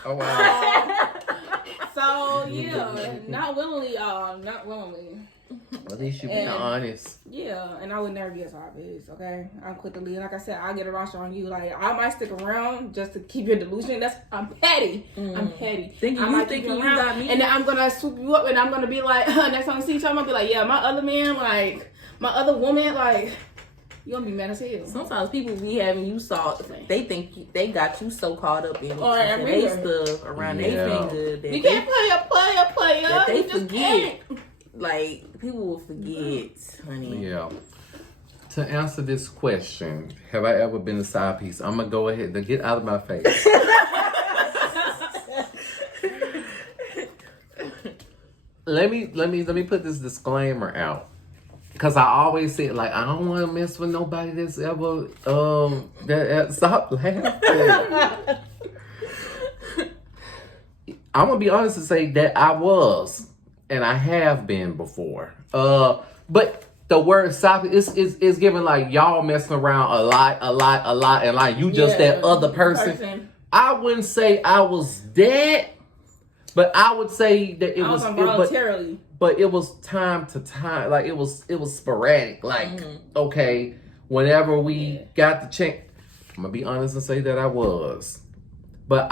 Oh wow. So yeah, not willingly, not willingly. At least you be honest. Yeah, and I would never be a side piece, okay? I'm quick to leave. Like I said, I'll get a rush on you. Like, I might stick around just to keep your delusion. I'm petty. I'm petty. You got me. And then I'm going to swoop you up and I'm going to be like, next time I see you, I'm going to be like, yeah, my other man, like, my other woman, like, you're going to be mad as hell. Sometimes people be having you they think they got you so caught up in they stuff around their finger that you can't play a that they you just forget. can't. Like, people will forget, honey. Yeah. To answer this question, have I ever been a side piece? I'm gonna go ahead and get out of my face. Let me put this disclaimer out. Cause I always say like I don't want to mess with nobody that's ever stop laughing. I'm gonna be honest and say that I was. And I have been before. But the word side is given like y'all messing around a lot, and like you just that other person. I wouldn't say I was that, but I would say that it was voluntarily. But it was time to time, like it was sporadic. Like okay, whenever we got the chance, I'm gonna be honest and say that I was. But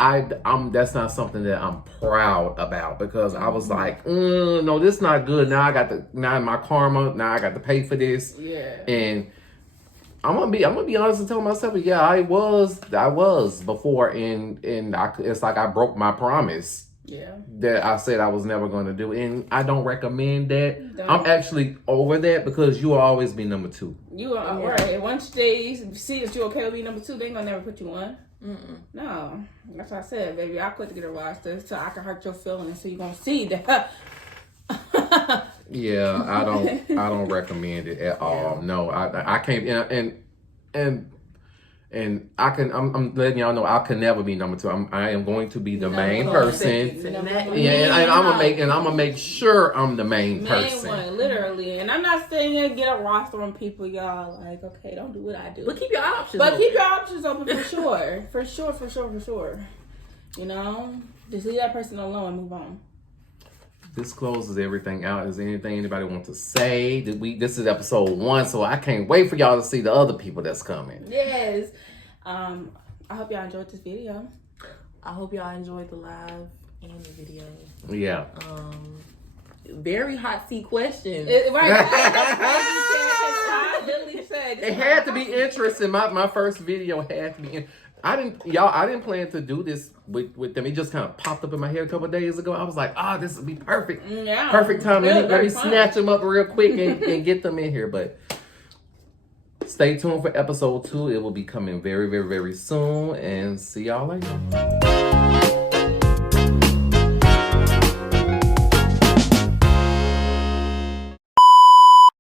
that's not something that I'm proud about because I was like, no, this is not good. Now my karma. Now I got to pay for this. Yeah. And I'm gonna be honest and tell myself, yeah, I was before, and it's like I broke my promise Yeah. that I said I was never going to do. And I don't recommend that. Don't. I'm actually over that because you will always be number 2. You are right. Once they see that you're okay with being number 2, they ain't gonna never put you on. No, that's what I said, baby. I quit to get a roster so I can hurt your feelings. So you gonna see that. Yeah, I don't recommend it at all. No, I can't. And I'm letting y'all know I can never be number 2. I am going to be the main person. Yeah, and I'm gonna make sure I'm the main person. One, literally. And I'm not saying you get a roster on people, y'all. Like, okay, don't do what I do. But keep your options open. Keep your options open for sure. for sure. You know, just leave that person alone and move on. This closes everything out. Is there anything anybody want to say? This is episode 1, so I can't wait for y'all to see the other people that's coming. Yes. I hope y'all enjoyed this video. I hope y'all enjoyed the live and the video. Yeah. Very hot seat questions. I literally said it had to be interesting. My first video had to be. I didn't plan to do this with them. It just kind of popped up in my head a couple of days ago. I was like, this would be perfect. Yeah. Perfect time. Let me snatch them up real quick and get them in here. But stay tuned for episode 2. It will be coming very, very, very soon. And see y'all later.